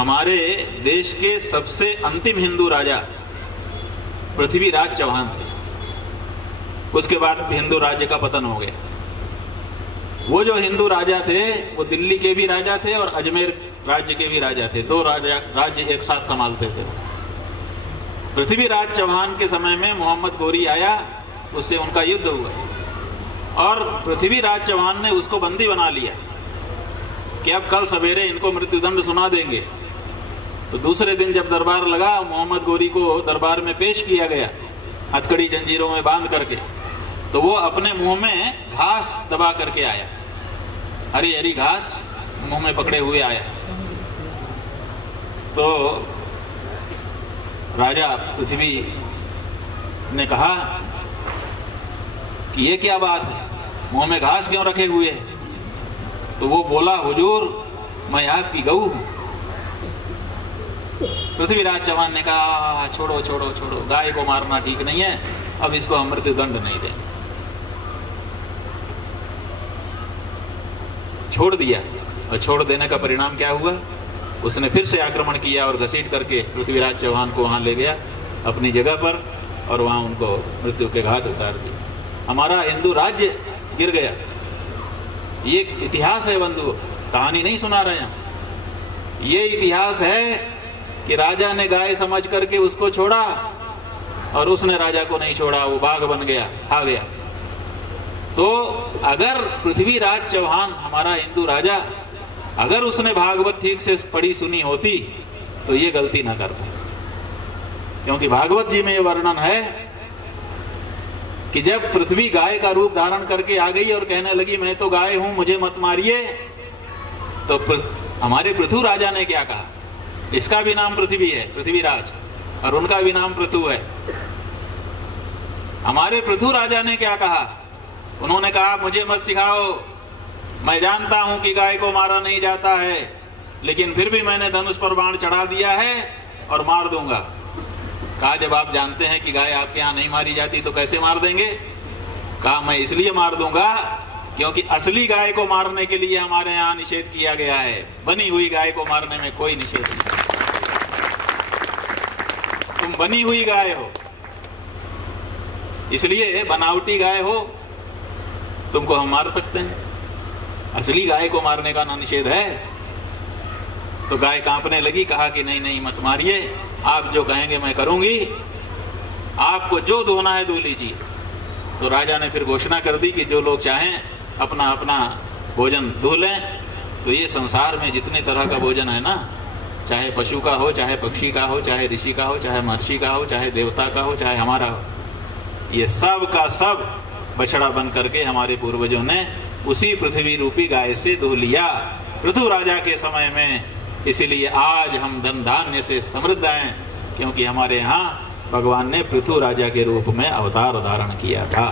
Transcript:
हमारे देश के सबसे अंतिम हिंदू राजा पृथ्वीराज चौहान थे। उसके बाद हिंदू राज्य का पतन हो गया। वो जो हिंदू राजा थे वो दिल्ली के भी राजा थे और अजमेर राज्य के भी राजा थे। दो राज्य एक साथ संभालते थे। पृथ्वीराज चौहान के समय में मोहम्मद गोरी आया, उससे उनका युद्ध हुआ और पृथ्वीराज चौहान ने उसको बंदी बना लिया कि अब कल सवेरे इनको मृत्युदंड सुना देंगे। तो दूसरे दिन जब दरबार लगा, मोहम्मद गोरी को दरबार में पेश किया गया हथकड़ी जंजीरों में बांध करके, तो वो अपने मुंह में घास दबा करके आया, हरी हरी घास मुंह में पकड़े हुए आया। तो राजा पृथ्वी ने कहा कि ये क्या बात है, मुंह में घास क्यों रखे हुए है? तो वो बोला, हुजूर मैं आपकी गऊ हूं। पृथ्वीराज चौहान ने कहा, छोड़ो छोड़ो छोड़ो, गाय को मारना ठीक नहीं है, अब इसको हम मृत्युदंड नहीं देंगे। छोड़ दिया। और छोड़ देने का परिणाम क्या हुआ? उसने फिर से आक्रमण किया और घसीट करके पृथ्वीराज चौहान को वहां ले गया अपनी जगह पर और वहां उनको मृत्यु के घाट उतार दिया। हमारा हिंदू राज्य गिर गया। ये इतिहास है बंधुओं, कहानी नहीं सुना रहे हैं। ये इतिहास है कि राजा ने गाय समझ करके उसको छोड़ा और उसने राजा को नहीं छोड़ा, वो बाघ बन गया, खा गया। तो अगर पृथ्वीराज चौहान हमारा हिंदू राजा, अगर उसने भागवत ठीक से पढ़ी सुनी होती तो ये गलती ना करता। क्योंकि भागवत जी में ये वर्णन है कि जब पृथ्वी गाय का रूप धारण करके आ गई और कहने लगी मैं तो गाय हूं, मुझे मत मारिए, तो हमारे पृथु राजा ने क्या कहा? इसका भी नाम पृथ्वी है, पृथ्वीराज, और उनका भी नाम पृथु है। हमारे पृथु राजा ने क्या कहा? उन्होंने कहा मुझे मत सिखाओ, मैं जानता हूं कि गाय को मारा नहीं जाता है, लेकिन फिर भी मैंने धनुष पर बाण चढ़ा दिया है और मार दूंगा। कहा जब आप जानते हैं कि गाय आपके यहाँ नहीं मारी जाती तो कैसे मार देंगे? कहा मैं इसलिए मार दूंगा क्योंकि असली गाय को मारने के लिए हमारे यहाँ निषेध किया गया है, बनी हुई गाय को मारने में कोई निषेध नहीं। तुम बनी हुई गाय हो, इसलिए बनावटी गाय हो, तुमको हम मार सकते हैं। असली गाय को मारने का ना निषेध है। तो गाय कांपने लगी, कहा कि नहीं नहीं मत मारिए, आप जो कहेंगे मैं करूंगी, आपको जो धोना है धो लीजिए। तो राजा ने फिर घोषणा कर दी कि जो लोग चाहें अपना अपना भोजन धो लें। तो ये संसार में जितने तरह का भोजन है ना, चाहे पशु का हो, चाहे पक्षी का हो, चाहे ऋषि का हो, चाहे महर्षि का हो, चाहे देवता का हो, चाहे हमारा हो, ये सब का सब बछड़ा बन करके हमारे पूर्वजों ने उसी पृथ्वी रूपी गाय से धो लिया पृथु राजा के समय में। इसीलिए आज हम धन धान्य से समृद्ध हैं, क्योंकि हमारे यहाँ भगवान ने पृथु राजा के रूप में अवतार धारण किया था।